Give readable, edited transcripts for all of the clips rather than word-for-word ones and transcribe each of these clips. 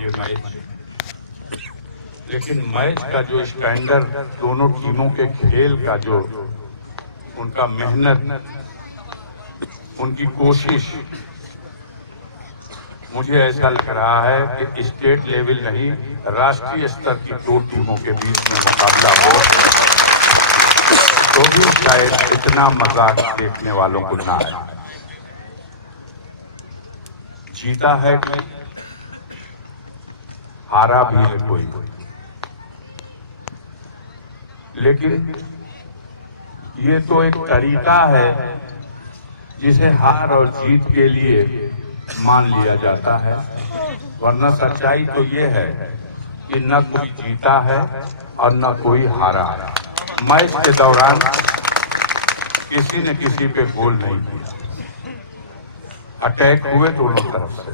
ये मैच, लेकिन मैच का जो स्टैंडर्ड, दोनों टीमों के खेल का जो उनका मेहनत, उनकी कोशिश, मुझे ऐसा लग रहा है कि स्टेट लेवल नहीं, राष्ट्रीय स्तर की दो टीमों के बीच में मुकाबला हो तो भी शायद इतना मजा देखने वालों को ना आए। जीता है कोई, हारा भी है कोई, लेकिन ये तो एक तरीका है जिसे हार और जीत के लिए मान लिया जाता है, वरना सच्चाई तो ये है कि न कोई जीता है और न कोई हारा। मैच के दौरान किसी ने किसी पे गोल नहीं किया, अटैक हुए दोनों तरफ से।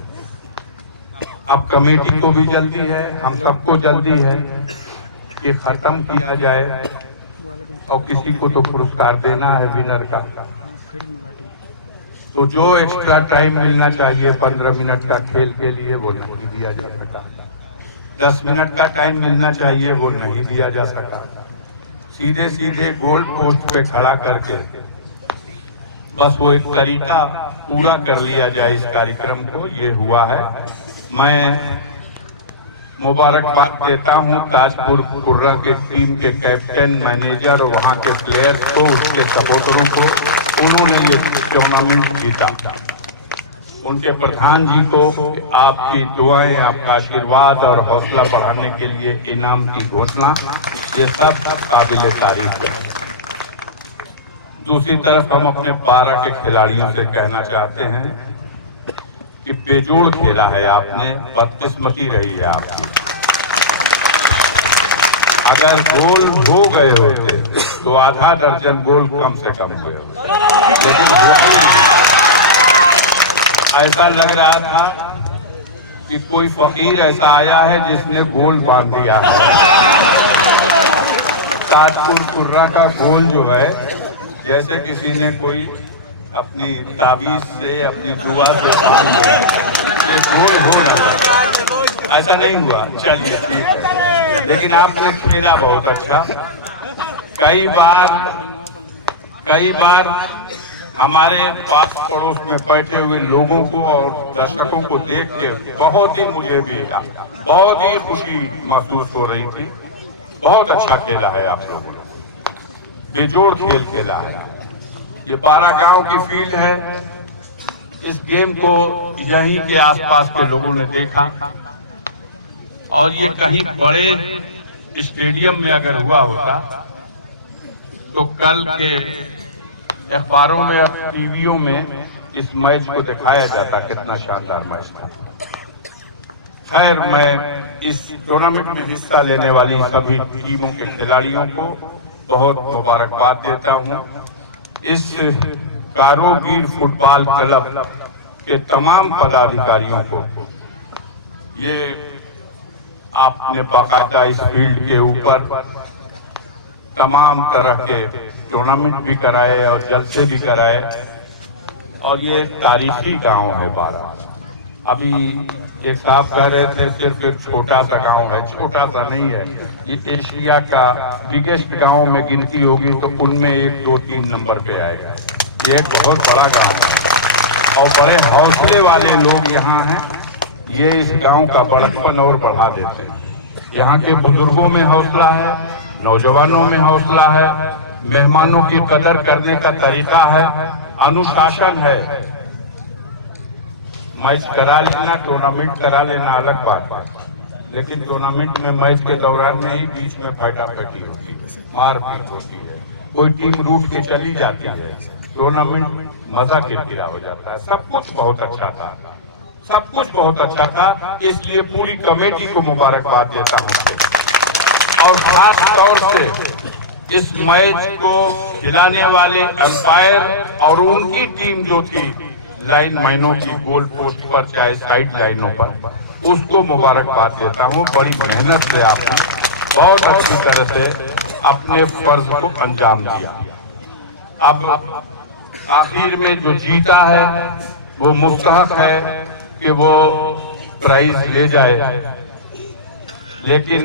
अब कमेटी को भी जल्दी है, हम सबको जल्दी है कि खत्म किया जाए और किसी को तो पुरस्कार देना है विनर का। तो जो एक्स्ट्रा टाइम मिलना चाहिए 15 मिनट का खेल के लिए, वो नहीं दिया जा सका। 10 मिनट का टाइम मिलना चाहिए, वो नहीं दिया जा सका। सीधे सीधे गोल पोस्ट पे खड़ा करके बस वो एक तरीका पूरा कर लिया जाए इस कार्यक्रम को, ये हुआ है। मैं मुबारकबाद देता हूं ताजपुर कुर्रा के टीम के कैप्टन, मैनेजर और वहां के प्लेयर्स को, उसके सपोर्टरों को। उन्होंने ये टूर्नामेंट जीता। उनके प्रधान जी को आपकी दुआएं, आपका आशीर्वाद और हौसला बढ़ाने के लिए इनाम की घोषणा, ये सब काबिल तारीफ है। दूसरी तरफ हम अपने 12 के खिलाड़ियों से कहना चाहते हैं कि बेजोड़ खेला है आपने, बदकिस्मती रही है आपकी। अगर गोल हो गए होते तो आधा दर्जन गोल कम से कम हुए होते, लेकिन हुआ ही नहीं। ऐसा लग रहा था कि कोई फकीर ऐसा आया है जिसने गोल बांध दिया है। ताजपुर कुर्रा का गोल जो है, जैसे किसी ने कोई अपनी ताबीज से, अपनी दुआ से बांध दिया, ये गोल हो ना था। ऐसा नहीं हुआ। चलिए ठीक है, लेकिन आपने खेला बहुत अच्छा। कई बार हमारे पास पड़ोस में बैठे हुए लोगों को और दर्शकों को देख के बहुत ही खुशी महसूस हो रही थी। बहुत अच्छा खेला है आप लोगों ने, बेजोड़ खेल खेला है। ये 12 गांव की फील्ड है। इस गेम को यहीं के आसपास के लोगों ने देखा, और ये कहीं बड़े स्टेडियम में अगर हुआ होता तो कल के अखबारों में, टीवियों में इस मैच को दिखाया जाता। कितना शानदार मैच था। खैर, मैं इस टूर्नामेंट में हिस्सा लेने वाली सभी टीमों के खिलाड़ियों को बहुत मुबारकबाद देता हूं। इस कारोगीर फुटबॉल क्लब के तमाम पदाधिकारियों को, ये आपने बाकायदा इस फील्ड के ऊपर तमाम तरह के टूर्नामेंट भी कराए और जलसे भी कराए, और ये तारीखी गांव है 12। अभी एक साहब कह रहे थे सिर्फ एक छोटा सा गांव है। छोटा सा नहीं है, ये एशिया का बिगेस्ट गांव में गिनती होगी तो उनमें 1, 2, 3 नंबर पे आएगा। ये एक बहुत बड़ा गांव है और बड़े हौसले वाले लोग यहाँ हैं। ये इस गांव का बड़कपन और बढ़ा देते हैं। यहाँ के बुजुर्गों में हौसला है, नौजवानों में हौसला है, मेहमानों की कदर करने का तरीका है, अनुशासन है। मैच करा लेना, टूर्नामेंट करा लेना अलग बात है, लेकिन टूर्नामेंट में मैच के दौरान में ही बीच में फटाफटी होती है, मारपीट होती है, कोई टीम रूठ के चली जाती है, टूर्नामेंट मजा किरकिरा हो जाता है। सब कुछ बहुत अच्छा था, सब कुछ बहुत अच्छा था। इसलिए पूरी कमेटी को मुबारकबाद देता हूँ, और खास तौर से इस मैच को खिलाने वाले अंपायर और उनकी टीम जो थी लाइन मैनों की, गोल पोस्ट पर चाहे साइड लाइनों पर, उसको मुबारकबाद देता हूँ। बड़ी मेहनत से आपने बहुत अच्छी तरह से अपने फर्ज को अंजाम दिया। अब आखिर में जो जीता है वो मुस्तहक है कि वो प्राइज ले जाए, लेकिन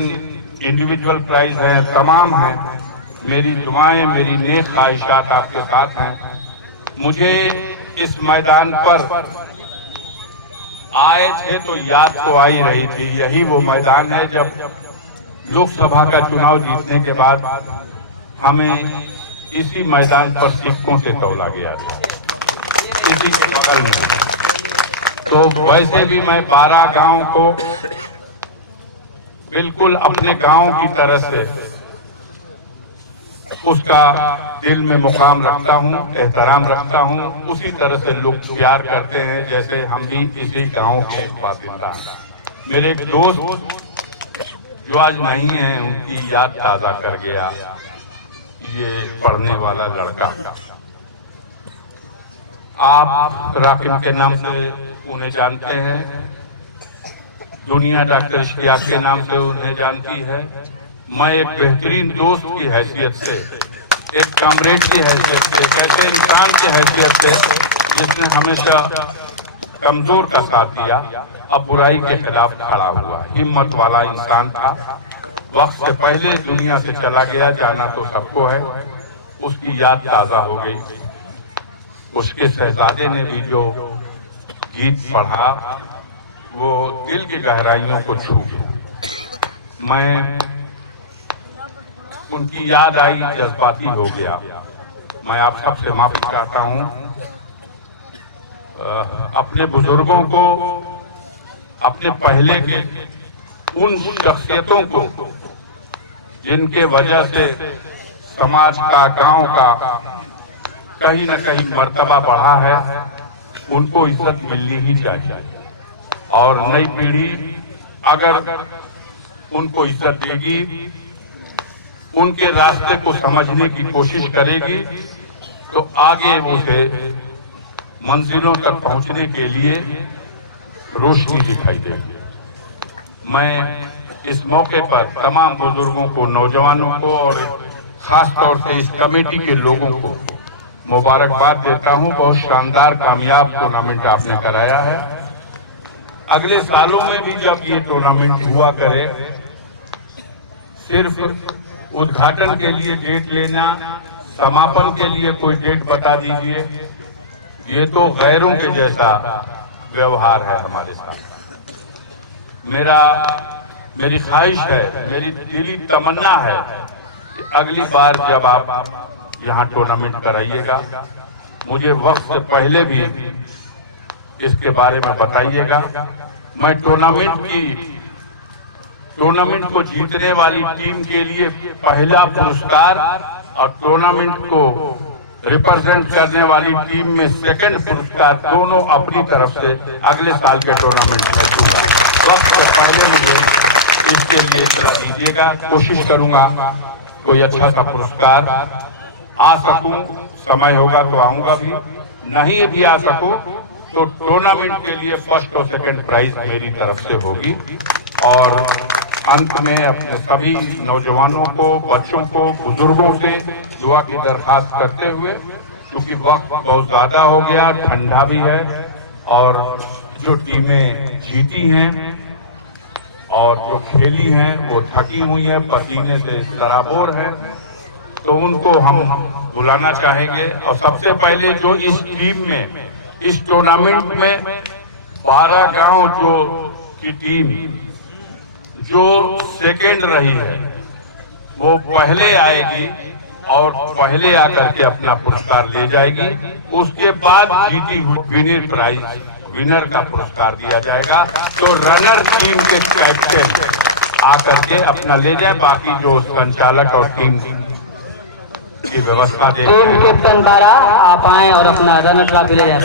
इंडिविजुअल प्राइज हैं, तमाम हैं। मेरी दुआएं, मेरी नेक ख्वाहिशात आपके साथ हैं। मुझे इस मैदान पर आए थे तो याद तो आ ही रही थी, यही वो मैदान है जब लोकसभा का चुनाव जीतने के बाद हमें इसी मैदान पर सिक्कों से तौला गया था, इसी के बगल में। तो वैसे भी मैं 12 गांव को बिल्कुल अपने गांव की तरह से उसका दिल में मुकाम रखता हूं, एहतराम रखता हूं। उसी तरह से लोग प्यार करते हैं जैसे हम भी इसी गांव के बासिंदा हैं। मेरे एक दोस्त जो आज नहीं है, उनकी याद ताजा कर गया ये पढ़ने वाला लड़का। आप राकिब के नाम से उन्हें जानते हैं, दुनिया डॉक्टर इश्तियाक के नाम से उन्हें जानती है। मैं एक बेहतरीन दोस्त की हैसियत से, एक कॉमरेड की हैसियत से, एक ऐसे इंसान की हैसियत से जिसने हमेशा कमजोर का साथ दिया, अब बुराई के खिलाफ खड़ा हुआ, हिम्मत वाला इंसान था। वक्त से पहले दुनिया से चला गया, जाना तो सबको है। उसकी याद ताजा हो गई। उसके शहजादे ने भी जो गीत पढ़ा वो दिल की गहराइयों को छू गया। मैं उनकी याद आई, जज्बाती हो गया। मैं आप सबसे माफी चाहता हूं। अपने बुजुर्गों को, अपने पहले के उन शख्सियतों को जिनके वजह से समाज का, गांव का कहीं न कहीं मर्तबा बढ़ा है, उनको इज्जत मिलनी ही चाहिए। और नई पीढ़ी अगर उनको इज्जत देगी, उनके रास्ते को समझने की कोशिश करेगी, तो आगे उसे मंजिलों तक पहुंचने के लिए रोशनी दिखाई देगी। मैं इस मौके पर तमाम बुजुर्गों को, नौजवानों को और खास तौर से इस कमेटी के लोगों को मुबारकबाद देता हूं। बहुत शानदार कामयाब टूर्नामेंट आपने कराया है। अगले सालों में भी जब ये टूर्नामेंट हुआ करे, सिर्फ उद्घाटन के लिए डेट लेना, समापन के लिए कोई डेट बता दीजिए, ये तो गैरों के जैसा व्यवहार है हमारे साथ। मेरी ख्वाहिश है, मेरी दिली तमन्ना है कि अगली बार जब आप यहाँ टूर्नामेंट कराइएगा, मुझे वक्त से पहले भी इसके बारे में बताइएगा। मैं टूर्नामेंट को जीतने वाली टीम के लिए पहला पुरस्कार और टूर्नामेंट को रिप्रेजेंट करने वाली टीम में सेकंड पुरस्कार दोनों अपनी तरफ से अगले साल के टूर्नामेंट में दूंगा। वक्त से पहले मुझे इसके लिए इत्तला दीजिएगा। कोशिश करूंगा कोई अच्छा सा पुरस्कार आ सकूं, समय होगा तो आऊंगा भी, नहीं भी आ सकूं तो टूर्नामेंट के लिए फर्स्ट और सेकंड प्राइज मेरी तरफ से होगी। और अंत में अपने सभी नौजवानों को, बच्चों को, बुजुर्गों से दुआ की दरखास्त करते हुए, क्योंकि वक्त बहुत ज्यादा हो गया, ठंडा भी है और जो टीमें जीती हैं और जो खेली हैं वो थकी हुई हैं, पसीने से सराबोर हैं, तो उनको हम बुलाना चाहेंगे। और सबसे पहले जो इस टीम में, इस टूर्नामेंट में 12 गांव जो की टीम जो सेकेंड रही है वो पहले आएगी और पहले आकर के अपना पुरस्कार ले जाएगी। उसके बाद जीती हुई विनर का पुरस्कार दिया जाएगा। तो रनर टीम के कैप्टन आकर के अपना ले जाए, बाकी जो संचालक और टीम की व्यवस्था दे। टीम कैप्टन 12 आप आए और अपना रनर ट्रॉफी ले जाए।